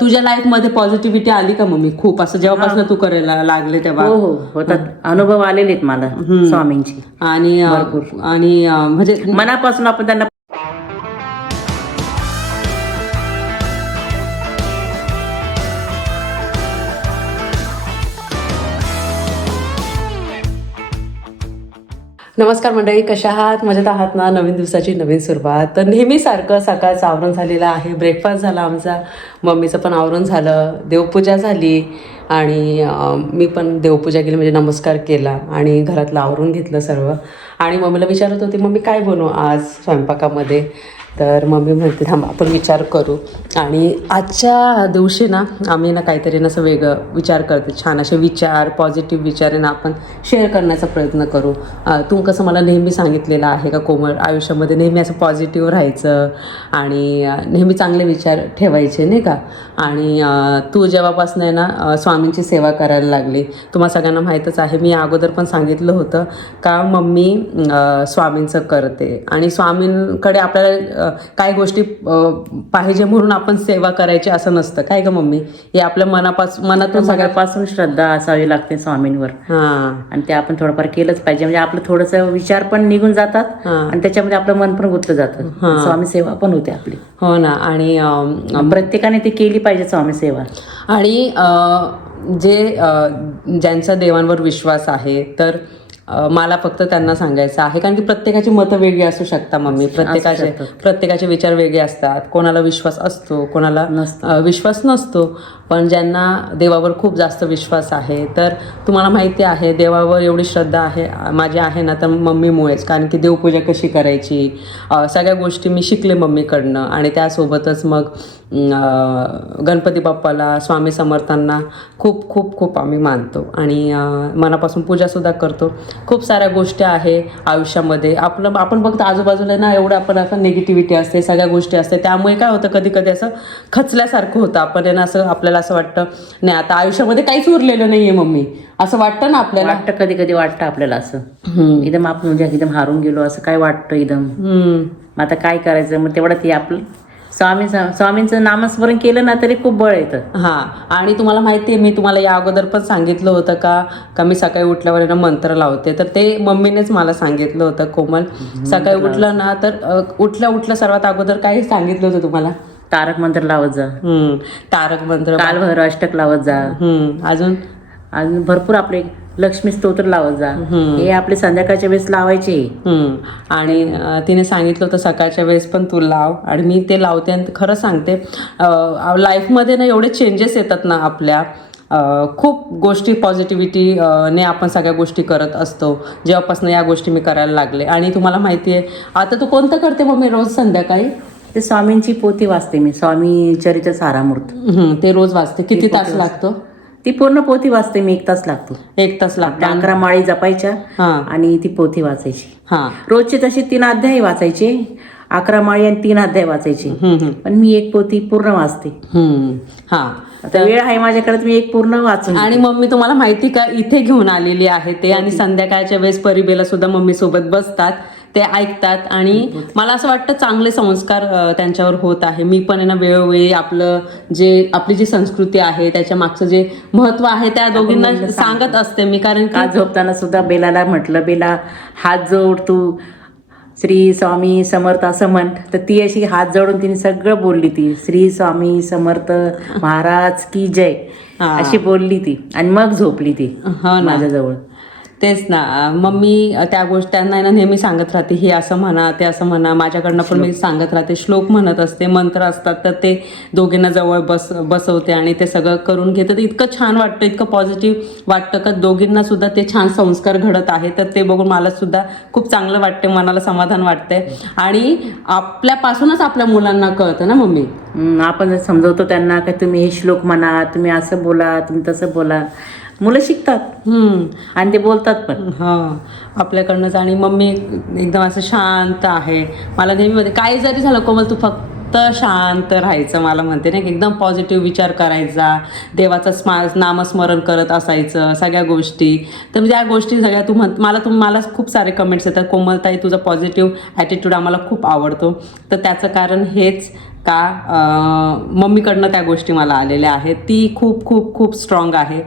तुझ्या लाईफमध्ये पॉझिटिव्हिटी आली का मम्मी? खूप. असं जेव्हापासून तू करायला लागले तेव्हा. हो हो. होतात. अनुभव आलेले आहेत मला स्वामींची. आणि आणि म्हणजे मनापासून आपण त्यांना नमस्कार मंडळी कशा आहात? मजेत आहात ना? नवीन दिवसाची नवीन सुरुवात. तर नेहमीसारखं सकाळचं आवरण झालेलं आहे. ब्रेकफास्ट झाला आमचा. मम्मीचं पण आवरण झालं. देवपूजा झाली. आणि मी पण देवपूजा केली म्हणजे नमस्कार केला. आणि घरातलं आवरून घेतलं सर्व. आणि मम्मीला विचारत होती मम्मी काय बनवू आज स्वयंपाकामध्ये? तर मम्मी म्हणते थांब आपण विचार करू. आणि आजच्या दिवशी ना आम्ही ना काहीतरी ना असं वेगळं विचार करते. छान असे विचार पॉझिटिव्ह विचार आहे ना आपण शेअर करण्याचा प्रयत्न करू. तू कसं मला नेहमी सांगितलेलं आहे का कोमल आयुष्यामध्ये नेहमी असं पॉझिटिव्ह राहायचं आणि नेहमी चांगले विचार ठेवायचे नाही का? आणि तू जेव्हापासून आहे ना स्वामींची सेवा करायला लागली तुम्हाला सगळ्यांना माहीतच आहे मी अगोदर पण सांगितलं होतं का मम्मी स्वामींचं करते. आणि स्वामींकडे आपल्याला काही गोष्टी पाहिजे म्हणून आपण सेवा करायची असं नसतं. काय का मम्मी? हे आपल्या मनापासून मनातून सगळ्या सगळ्यापासून श्रद्धा असावी लागते स्वामींवर. हां. आणि ते आपण थोडंफार केलंच पाहिजे. म्हणजे आपलं थोडंसं विचार पण निघून जातात. आणि त्याच्यामध्ये आपलं मन पण गुंतलं जातं. स्वामी सेवा पण होते आपली. हो ना. आणि प्रत्येकाने ती केली पाहिजे स्वामी सेवा. आणि जे ज्यांचा देवांवर विश्वास आहे तर मला फक्त त्यांना सांगायचं आहे. कारण की प्रत्येकाची मतं वेगळी असू शकतात मम्मी. प्रत्येकाचे. प्रत्येकाचे विचार वेगळे असतात. कोणाला विश्वास असतो कोणाला विश्वास नसतो. पण ज्यांना देवावर खूप जास्त विश्वास आहे तर तुम्हाला माहिती आहे देवावर एवढी श्रद्धा आहे माझी आहे ना तर मम्मीमुळेच. कारण की देवपूजा कशी करायची? सगळ्या गोष्टी मी शिकले मम्मीकडनं. आणि त्यासोबतच मग गणपती बाप्पाला स्वामी समर्थांना खूप खूप खूप आम्ही मानतो. आणि मनापासून पूजासुद्धा करतो. खूप साऱ्या गोष्टी आहे आयुष्यामध्ये. आपलं आपण बघतो आजूबाजूला ना एवढं आपण असं निगेटिव्हिटी असते सगळ्या गोष्टी असते. त्यामुळे काय होतं कधी कधी असं खचल्यासारखं होतं. आपण आहे ना असं आपल्याला असं वाटतं नाही आता आयुष्यामध्ये काहीच उरलेलं नाही आहे मम्मी. असं वाटतं ना आपल्याला. वाटतं कधी कधी वाटतं आपल्याला असं. एकदम आपण म्हणजे एकदम हारून गेलो असं काय वाटतं एकदम. मग आता काय करायचं? मग तेवढं ते आपलं स्वामी स्वामींचं नामस्मरण केलं ना तरी खूप बळ येतं. हा आणि तुम्हाला माहिती आहे मी तुम्हाला या अगोदर पण सांगितलं होतं का का मी सकाळी उठल्यावर ना मंत्र लावते. तर ते मम्मीनेच मला सांगितलं होतं कोमल. सकाळी उठलं ना तर अ, उठल्या उठल्या सर्वात अगोदर काय सांगितलं होतं तुम्हाला? तारक मंत्र लावत जा. हम्म, तारक मंत्र. कालभैरव अष्टक लावत जा. हम्म, अजून? अजून भरपूर आपले लक्ष्मी स्तोत्र लावत जा. हे आपले संध्याकाळच्या वेळेस लावायचे. आणि तिने सांगितलं होतं सकाळच्या वेळेस पण तू लाव. आणि मी ते लावते आणि खरं सांगते लाईफमध्ये ना एवढे चेंजेस येतात ना आपल्या. खूप गोष्टी पॉझिटिव्हिटी ने आपण सगळ्या गोष्टी करत असतो. जेव्हापासून या गोष्टी मी करायला लागले. आणि तुम्हाला माहिती आहे आता तू कोणतं करते मग मी रोज संध्याकाळी? ते स्वामींची पोथी वाचते मी. स्वामी चरित्र सारामूर्त. ते रोज वाचते. किती तास लागतो? ती पूर्ण पोथी वाचते मी एक तास लागतो. एक तास लागतो. अकरा माळी जपायच्या हां. आणि ती पोथी वाचायची. हां. रोजचे तसे तीन अध्याय वाचायचे अकरा माळी आणि तीन अध्याय वाचायचे. हम्म, हम्म, पण मी एक पोथी पूर्ण वाचते. हम्म. हां. आता वेळ आहे माझ्याकडे तर मी एक पूर्ण वाचून आणि मम्मी तुम्हाला माहिती का इथे घेऊन आलेली आहे ते आणि संध्याकाळच्या वेळेस परिबेला सुद्धा मम्मी सोबत बसतात. ते ऐकतात आणि मला असं वाटतं चांगले संस्कार त्यांच्यावर होत आहे. मी पण आहे ना वेळोवेळी आपलं जे आपली जी संस्कृती आहे त्याच्या मागचं जे महत्त्व आहे त्या दोघींना सांगत असते मी. कारण का झोपताना सुद्धा बेलाला म्हटलं बेला हात जोड तू. श्री स्वामी समर्थ असं म्हण. तर ती अशी हात जोडून तिने सगळं बोलली ती. श्री स्वामी समर्थ महाराज की जय. अशी बोलली ती. आणि मग झोपली ती हो माझ्याजवळ. तेच ना. मम्मी त्या गोष्टी ना नेहमी सांगत राहते हे असं म्हणा ते असं म्हणा. माझ्याकडनं पण मी सांगत राहते. श्लोक म्हणत असते मंत्र असतात तर ते दोघींना जवळ बस बसवते आणि ते सगळं करून घेते. तर इतकं छान वाटतं इतकं पॉझिटिव्ह वाटतं का दोघींना सुद्धा ते छान संस्कार घडत आहे. तर ते बघून मला सुद्धा खूप चांगलं वाटते मनाला समाधान वाटतंय. आणि आपल्यापासूनच आपल्या मुलांना कळतं ना मम्मी? आपण जर समजवतो त्यांना की तुम्ही हे श्लोक म्हणा तुम्ही असं बोला तुम्ही तसं बोला. मुलं शिकतात. आणि ते बोलतात पण. हा. आपल्याकडनंच आणि मम्मी एकदम असं शांत आहे. मला नेहमी म्हणते काही जरी झालं कोमल तू फक्त शांत राहायचं मला म्हणते ना की? एकदम पॉझिटिव्ह विचार करायचा. देवाचं स्मा नामस्मरण करत असायचं सगळ्या गोष्टी. तर त्या गोष्टी सगळ्या तू म्हण मला तू मला खूप सारे कमेंट्स येतात. कोमलताई तुझा पॉझिटिव्ह ॲटिट्यूड आम्हाला खूप आवडतो. तर त्याचं कारण हेच का मम्मीकडनं त्या गोष्टी मला आलेल्या आहेत. ती खूप खूप खूप स्ट्रॉंग आहे.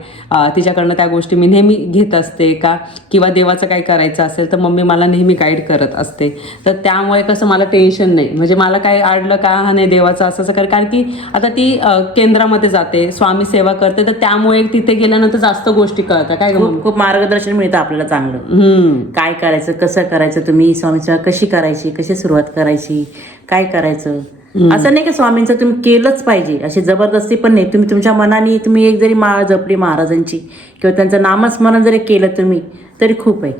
तिच्याकडनं त्या गोष्टी मी नेहमी घेत असते का? किंवा देवाचं काही करायचं असेल तर मम्मी मला नेहमी गाईड करत असते. तर त्यामुळे कसं मला टेन्शन नाही. म्हणजे मला काय आडलं का? हा नाही देवाचं असं असं कर. कारण की आता ती केंद्रामध्ये जाते. स्वामी सेवा करते. तर त्यामुळे तिथे गेल्यानंतर जास्त गोष्टी कळतात. काय खूप खूप मार्गदर्शन मिळतं आपल्याला चांगलं. काय करायचं? कसं करायचं? तुम्ही स्वामींची सेवा कशी करायची? कशी सुरुवात करायची? काय करायचं? असं नाही की स्वामींचं तुम्ही केलंच पाहिजे. अशी जबरदस्ती पण नाही. तुम्ही तुमच्या मनाने तुम्ही एक जरी माळ जपली महाराजांची किंवा त्यांचं नामस्मरण जरी केलं तुम्ही तरी खूप आहे.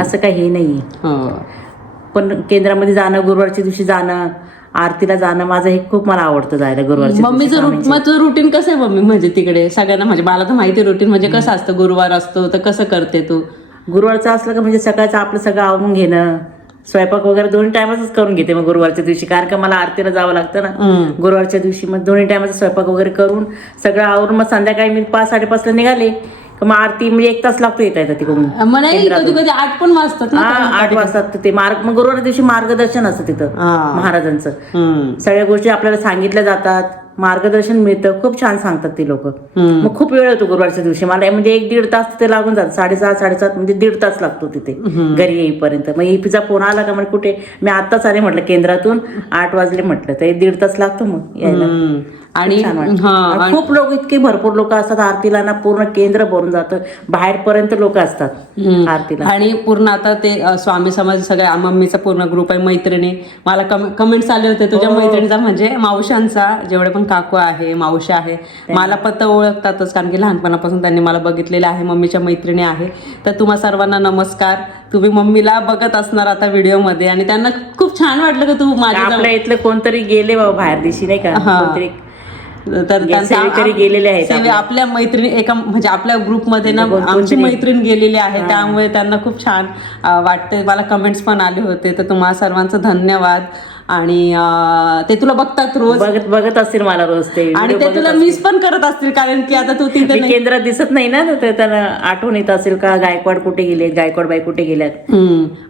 असं काही हे नाही हो. पण केंद्रामध्ये जाणं गुरुवारच्या दिवशी जाणं आरतीला जाणं माझं हे खूप मला आवडतं जायला गुरुवारच्या दिवशी मम्मीचं तुझं रुटीन कसं आहे मम्मी? म्हणजे तिकडे सगळ्यांना म्हणजे मला तर माहिती रुटीन म्हणजे कसं असतं गुरुवार असतो तर कसं करते तू? गुरुवारचं असलं का म्हणजे सकाळचं आपलं सगळं आवरून घेणं स्वयंपाक वगैरे दोन्ही टायमाच करून घेते. मग गुरुवारच्या दिवशी कारण का मला आरतीला जावं लागतं ना. गुरुवारच्या दिवशी मग दोन्ही टायमाचा स्वयंपाक वगैरे करून सगळं आवरून मग संध्याकाळी मी पाच साडेपाचला निघाले. का मग आरती म्हणजे एक तास लागतो येता येता तिकडून आठ पण वाजतात आठ वाजता ते मार्ग मग गुरुवार दिवशी मार्गदर्शन असतं तिथं. महाराजांचं. सगळ्या गोष्टी आपल्याला सांगितल्या जातात. मार्गदर्शन मिळतं. खूप छान सांगतात ते लोक. मग खूप वेळ होतो गुरुवारच्या दिवशी. मला म्हणजे एक दीड तास तिथे लागून जात. साडेसहा साडेसात म्हणजे दीड तास लागतो तिथे. घरी येईपर्यंत. मग इपीचा फोन आला का म्हणजे कुठे? मी आत्ताच आले म्हटलं केंद्रातून. आठ वाजले म्हटलं. तर दीड तास लागतो मग यायला. आणि. हा खूप लोक इतके भरपूर लोक असतात. आरतीला ना पूर्ण केंद्र भरून जातं. बाहेरपर्यंत लोक असतात. आरतीला. आणि पूर्ण आता ते स्वामी समाज सगळ्या मम्मीचा पूर्ण ग्रुप आहे. मैत्रिणी. मला कमेंट्स आले होते. तुझ्या मैत्रिणीचा म्हणजे मावशांचा. जेवढे पण काकू आहे मावशी आहे. मला पण तर ओळखतातच कारण की लहानपणापासून त्यांनी मला बघितलेलं आहे. मम्मीच्या मैत्रिणी आहे. तर तुम्हा सर्वांना नमस्कार. तुम्ही मम्मीला बघत असणार आता व्हिडिओमध्ये आणि त्यांना खूप छान वाटलं की तू माझ्या इथलं कोणतरी गेले बाबा बाहेर दिशी नाही का? हा. तर सेवेकरी गेलेले आहेत आपल्या मैत्रिणी एका म्हणजे आपल्या ग्रुपमध्ये ना आमची मैत्रीण गेलेली आहे. त्यामुळे त्यांना खूप छान वाटते मला कमेंट्स पण आले होते. तर तुम्हा सर्वांचं धन्यवाद. आणि ते तुला बघतात रोज. बघत बघत असतील मला रोज ते आणि ते तुला मिस पण करत असतील कारण की आता तू तिथे केंद्रात दिसत नाही ना तर त्यांना आठवण येत असेल का गायकवाड कुठे गेले गायकवाड बाई कुठे गेल्यात.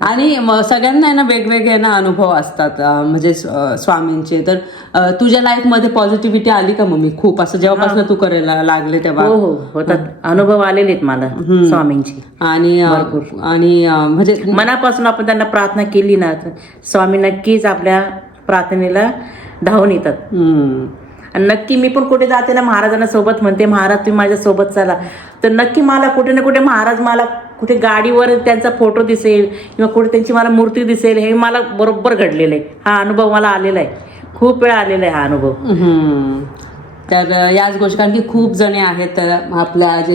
आणि सगळ्यांना ना वेगवेगळे ना अनुभव असतात म्हणजे स्वामींचे. तर तुझ्या लाईफमध्ये पॉझिटिव्हिटी आली का मम्मी? खूप. असं जेव्हापासून तू करायला लागले तेव्हा. हो हो. होतात. अनुभव आलेले आहेत मला स्वामींची. आणि आणि म्हणजे मनापासून आपण त्यांना प्रार्थना केली ना स्वामी नक्कीच आपल्या प्रार्थनेला धावून येतात. आणि नक्की मी पण कुठे जाते ना महाराजांना सोबत म्हणते महाराज तुम्ही माझ्या सोबत चला. तर नक्की मला कुठे ना कुठे महाराज मला कुठे गाडीवर त्यांचा फोटो दिसेल किंवा कुठे त्यांची मला मूर्ती दिसेल हे मला बरोबर घडलेलं आहे. हा अनुभव मला आलेला आहे. खूप वेळा आलेला आहे हा अनुभव. तर याच गोष्टी कारण की खूप जणे आहेत तर आपल्या जे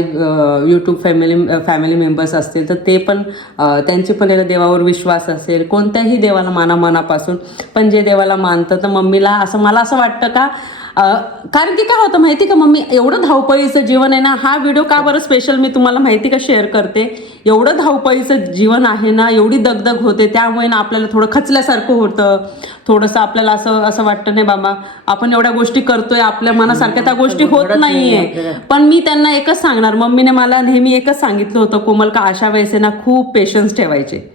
यूट्यूब फॅमिली फॅमिली मेंबर्स असतील तर ते पण त्यांची पण एक देवावर विश्वास असेल कोणत्याही देवाला माना मनापासून पण जे देवाला मानतं तर मम्मीला असं मला असं वाटतं का कारण की काय होतं माहिती का मम्मी एवढं धावपळीचं जीवन आहे ना हा व्हिडिओ का बरं स्पेशल मी तुम्हाला माहिती का शेअर करते? एवढं धावपळीचं जीवन आहे ना एवढी दगदग होते त्यामुळे ना आपल्याला थोडं खचल्यासारखं होतं. थोडंसं आपल्याला असं असं वाटतं नाही बाबा आपण एवढ्या गोष्टी करतोय आपल्या मनासारख्या त्या गोष्टी होत नाहीये पण मी त्यांना एकच सांगणार मम्मीने मला नेहमी एकच सांगितलं होतं कोमल का अशा वेळेस ना खूप पेशन्स ठेवायचे.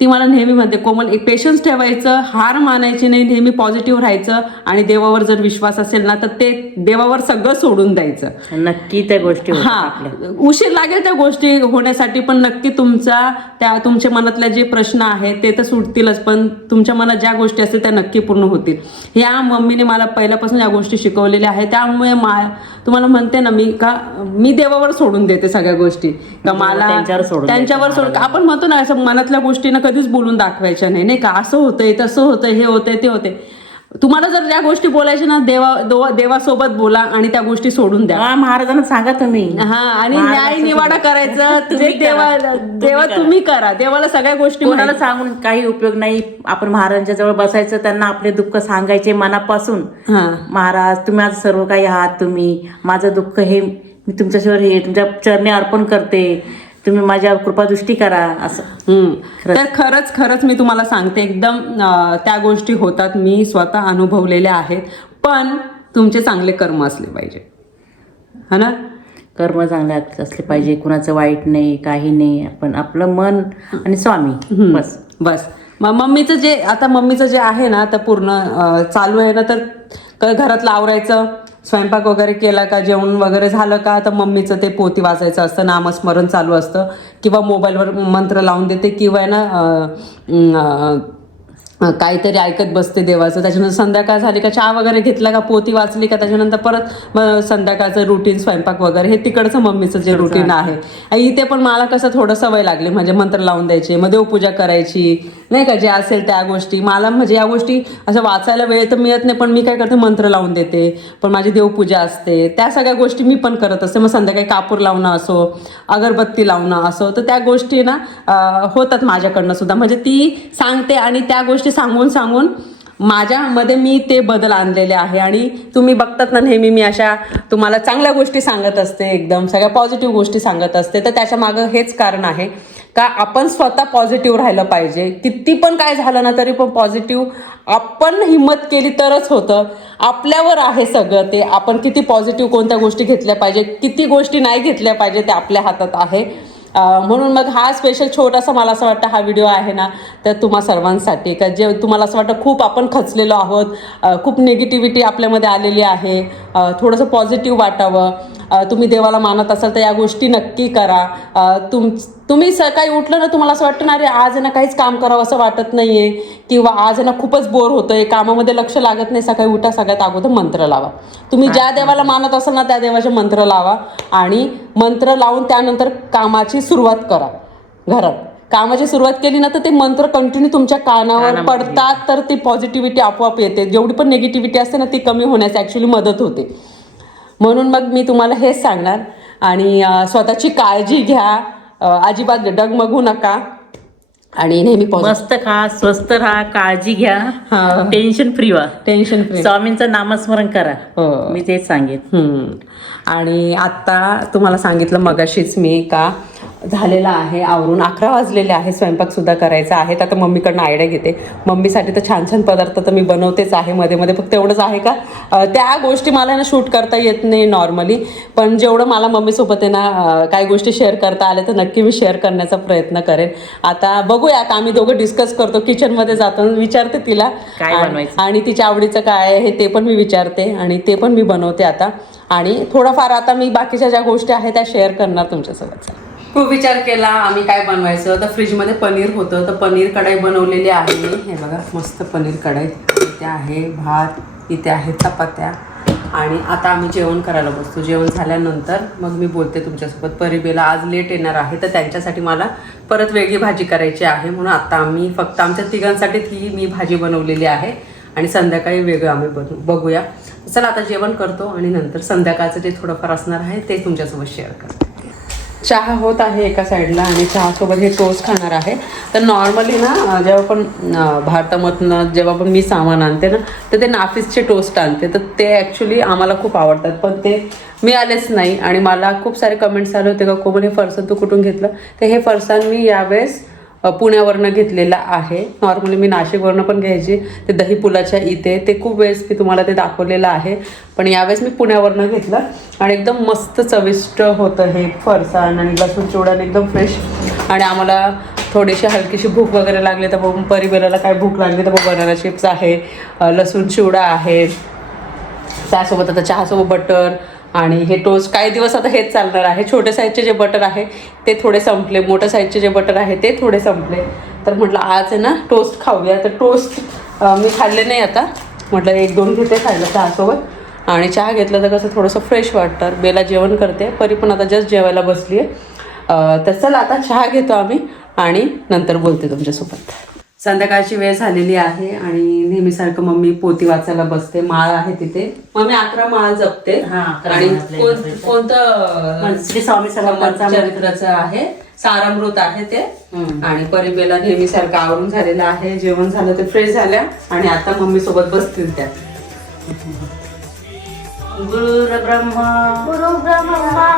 ती मला नेहमी म्हणते कोमल एक पेशन्स ठेवायचं हार मानायची नाही नेहमी पॉझिटिव्ह राहायचं आणि देवावर जर विश्वास असेल ना तर ते देवावर सगळं सोडून द्यायचं. नक्की त्या गोष्टी हा. उशीर लागेल त्या गोष्टी होण्यासाठी पण नक्की तुमचा त्या तुमच्या मनातल्या जे प्रश्न आहेत ते तर सुटतीलच पण तुमच्या मनात ज्या गोष्टी असतील त्या नक्की पूर्ण होतील. या मम्मीने मला पहिल्यापासून या गोष्टी शिकवलेल्या आहेत. त्यामुळे मा तुम्हाला म्हणते ना मी का मी देवावर सोडून देते सगळ्या गोष्टी. का मला त्यांच्यावर सोडून आपण म्हणतो ना असं मनातल्या गोष्टीनं कधीच बोलून दाखवायच्या नाही नाही का? असं होतंय तसं होतंय हे होतंय ते होते तुम्हाला जर त्या गोष्टी बोलायच्या ना देवा देवा- देवासोबत बोला आणि त्या गोष्टी सोडून द्या. हा महाराजांना सांगा तुम्ही. हा आणि न्याय निवाडा करायचं. देवा देवा तुम्ही करा. देवाला सगळ्या गोष्टी कोणाला सांगून काही उपयोग नाही. आपण महाराजांच्या जवळ बसायचं त्यांना आपले दुःख सांगायचे मनापासून. महाराज तुम्ही आज सर्व काही आहात तुम्ही. माझं दुःख हे मी तुमच्याशिवाय हे तुमच्या चरणी अर्पण करते. तुम्ही माझ्या कृपादृष्टी करा असं. तर खरंच खरंच मी तुम्हाला सांगते एकदम त्या गोष्टी होतात. मी स्वतः अनुभवलेल्या आहेत. पण तुमचे चांगले कर्म असले पाहिजे. हा ना? कर्म चांगले असले पाहिजे. कुणाचं वाईट नाही काही नाही. आपण आपलं मन आणि स्वामी. बस. बस. मग मम्मीचं जे आता मम्मीचं जे आहे ना तर पूर्ण चालू आहे ना तर घरातलं आवरायचं स्वयंपाक वगैरे केला का? जेवण वगैरे झालं का? तर मम्मीचं ते पोती वाचायचं असतं नामस्मरण चालू असतं. किंवा मोबाईलवर मंत्र लावून देते किंवा आहे ना काहीतरी ऐकत बसते देवाचं. त्याच्यानंतर संध्याकाळ झाली का चहा वगैरे घेतला का पोती वाचली का? त्याच्यानंतर परत मग संध्याकाळचं रुटीन स्वयंपाक वगैरे. हे तिकडचं मम्मीचं जे रुटीन आहे. इथे पण मला कसं थोडं सवय लागली. म्हणजे मंत्र लावून द्यायचे मग देवपूजा करायची नाही का जे असेल त्या गोष्टी. मला म्हणजे या गोष्टी असं वाचायला वेळ तर मिळत नाही पण मी काय करते मंत्र लावून देते. पण माझी देवपूजा असते. त्या सगळ्या गोष्टी मी पण करत असते. मग संध्याकाळी कापूर लावणं असो अगरबत्ती लावणं असो तर त्या गोष्टी ना होतात माझ्याकडनं सुद्धा. म्हणजे ती सांगते आणि त्या गोष्टी सांगून सांगून माझ्यामध्ये मी ते बदल आणलेले आहे. आणि तुम्ही बघतात ना नेहमी मी अशा तुम्हाला चांगल्या गोष्टी सांगत असते एकदम सगळ्या पॉझिटिव्ह गोष्टी सांगत असते. तर त्याच्या मागं हेच कारण आहे. का आपण स्वतः पॉझिटिव्ह राहिलं पाहिजे? किती पण काय झालं ना तरी पण पॉझिटिव्ह आपण हिंमत केली तरच होतं. आपल्यावर आहे सगळं ते. आपण किती पॉझिटिव्ह कोणत्या गोष्टी घेतल्या पाहिजे किती गोष्टी नाही घेतल्या पाहिजे ते आपल्या हातात आहे. म्हणून मग हा स्पेशल छोटासा मला असं वाटतं हा व्हिडिओ आहे ना तर तुम्हा सर्वांसाठी. का जे तुम्हाला असं वाटतं खूप आपण खचलेलो आहोत खूप निगेटिव्हिटी आपल्यामध्ये आलेली आहे थोडंसं पॉझिटिव्ह वाटावं. तुम्ही देवाला मानत असाल तर या गोष्टी नक्की करा. तुम तुम्ही सकाळी उठलं ना तुम्हाला असं वाटतं ना अरे आज आहे ना काहीच काम करावं असं वाटत नाहीये. किंवा आज आहे ना खूपच बोर होतंय. कामामध्ये लक्ष लागत नाही सकाळी उठा सगळ्यात अगोदर मंत्र लावा. तुम्ही ज्या देवाला मानत असाल ना त्या देवाचे मंत्र लावा आणि मंत्र लावून त्यानंतर कामाची सुरुवात करा. घरात. कामाची सुरुवात केली ना तर ते मंत्र कंटिन्यू तुमच्या कानावर पडतात तर ती पॉझिटिव्हिटी आपोआप येते. जेवढी पण निगेटिव्हिटी असते ना ती कमी होण्यास ॲक्च्युली मदत होते. म्हणून मग मी तुम्हाला हेच सांगणार. आणि स्वतःची काळजी घ्या. अजिबात डगमगू नका. आणि नेहमी मस्त खा स्वस्त राहा काळजी घ्या. टेन्शन फ्री व्हा. टेन्शन फ्री स्वामींचं नामस्मरण करा. हो. मी तेच सांगेन. आणि आत्ता तुम्हाला सांगितलं मगाशीच मी का झालेला आहे आवरून. अकरा वाजलेले आहे स्वयंपाक सुद्धा करायचा आहे. तर आता मम्मीकडनं आयडिया घेते. मम्मीसाठी तर छान छान पदार्थ तर मी बनवतेच आहे मध्ये मध्ये. फक्त एवढंच आहे का त्या गोष्टी मला ना शूट करता येत नाही नॉर्मली पण जेवढं मला मम्मीसोबत आहे ना काही गोष्टी शेअर करता आल्या तर नक्की मी शेअर करण्याचा प्रयत्न करेन. आता बघूया आता आम्ही दोघं डिस्कस करतो. किचनमध्ये जातो विचारते तिला. काय आणि- तिच्या आवडीचं काय आहे ते पण मी विचारते आणि ते पण मी बनवते आता. आणि थोडंफार आता मी बाकीच्या ज्या गोष्टी आहेत त्या शेअर करणार तुमच्यासोबत. खूप विचार केला आम्ही काय बनवायचं? तर फ्रीजमध्ये पनीर होतं तर पनीर कढाई बनवलेली आहे. मी हे बघा मस्त पनीर कढाई. इथे आहे भात इथे आहे चपात्या. आणि आता आम्ही जेवण करायला बसतो. जेवण झाल्यानंतर मग मी बोलते तुमच्यासोबत. परिबेला आज लेट येणार आहे तर त्यांच्यासाठी मला परत वेगळी भाजी करायची आहे. म्हणून आता आम्ही फक्त आमच्या तिघांसाठीच ही मी भाजी बनवलेली आहे. आणि संध्याकाळी वेगळं आम्ही बनवू. बघूया. चला आता जेवण करतो आणि नंतर संध्याकाळचं जे थोडंफार असणार आहे ते तुमच्यासोबत शेअर करते. चहा होत आहे एका साईडला आणि चहासोबत हे टोस्ट खाणार आहे. तर नॉर्मली ना जेव्हा पण भारतामधनं जेव्हा पण मी सामान आणते ना तर ते नाफिसचे टोस्ट आणते. तर ते ॲक्च्युली आम्हाला खूप आवडतात. पण ते मिळालेच नाही आणि मला खूप सारे कमेंट्स आले होते का कोमल हे फरसाण तू कुठून घेतलं? तर हे फरसाण मी यावेळेस पुण्यावरनं घेतलेला आहे. नॉर्मली मी नाशिकवरनं पण घ्यायची. ते दही पुलाच्या इथे. ते खूप वेळेस मी तुम्हाला ते दाखवलेलं आहे. पण यावेळेस मी पुण्यावरनं घेतलं आणि एकदम मस्त चविष्ट होतं हे फरसाण आणि लसूण चिवडाने एकदम फ्रेश आणि आम्हाला थोडीशी हलकीशी भूक वगैरे लागली तर मग परिबेराला काय भूक लागली तर मग बनाना चिप्स आहे लसूण चिवडा आहे. त्यासोबत आता चहासोबत बटर आणि हे टोस्ट काही दिवस आता हेच चालणार आहे. छोट्या साईजचे जे बटर आहे ते थोडे संपले. मोठ्या साईजचे जे बटर आहे ते थोडे संपले. तर म्हटलं आज आहे ना टोस्ट खाऊया. तर टोस्ट मी खाल्ले नाही आता. म्हटलं एक दोन घेते खायला चहासोबत. आणि चहा घेतलं तर कसं थोडंसं फ्रेश वाटतं. बेला जेवण करते. परी पण आता जस्ट जेवायला बसली आहे तर चला आता चहा घेतो आम्ही. आणि नंतर बोलते तुमच्यासोबत. संध्याकाळची वेळ झालेली आहे आणि नेहमीसारखं मम्मी पोती वाचायला बसते. माळ आहे तिथे. मम्मी अकरा माळ जपते. हा, आणि. कोणतं श्री स्वामी समर्थांचा चरित्राचं आहे. सारामृत आहे ते. आणि परिबेला नेहमीसारखं आवरून झालेलं आहे. जेवण झालं ते फ्रेश झाल्या आणि आता मम्मी सोबत बसतील त्या. गुरुर ब्रह्मा गुरु ब्रह्मा.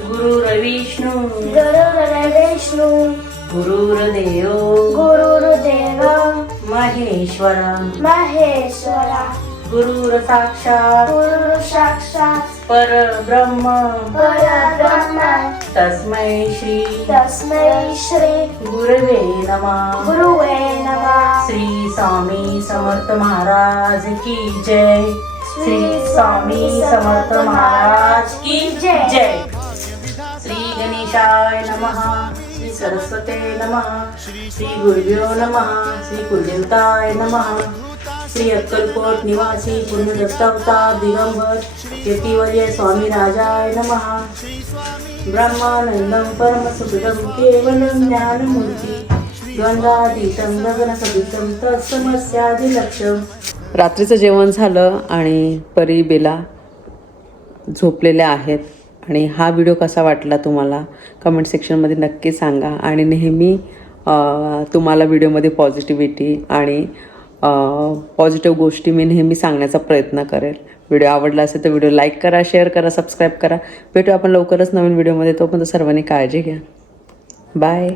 गुरुर विष्णू गुरुर् विष्णू गुरुर देव गुरुर्देव। महेश्वरा। महेश्वरा। गुरुर साक्षात। गुरु साक्षात। परब्रह्म। परब्रह्म। तस्मै श्री। तस्मै श्री। गुरवे नमः। गुरुवे नमः। श्री स्वामी समर्थ महाराज की जय। श्री स्वामी समर्थ महाराज की जय। श्री गणेशाय नमः। सरस्वते नमः। श्री गुरुभ्यो नमः। श्री कुलदेवताय नमः। श्री अक्कलकोट निवासी पुण्यदत्तावतार दिगंबर यतिवर्य स्वामी राजाय नमः। ब्रह्मानन्दं परमसुखदं केवलं ज्ञानमूर्ति। द्वन्द्वातीतं गगनसदृशं तत्समस्यादिलक्ष्यम् रात्रीचं जेवण झालं आणि परी बेला झोपलेल्या आहेत. आणि हा व्हिडिओ कसा वाटला तुम्हाला? कमेंट सेक्शनमध्ये नक्की सांगा. आणि नेहमी तुम्हाला व्हिडिओमध्ये पॉझिटिव्हिटी आणि पॉझिटिव्ह गोष्टी मी नेहमी सांगण्याचा प्रयत्न करेल. व्हिडिओ आवडला असेल तर व्हिडिओ लाईक करा शेअर करा सबस्क्राईब करा. भेटू आपण लवकरच नवीन व्हिडिओमध्ये तोपर्यंत सर्वांनी काळजी घ्या. बाय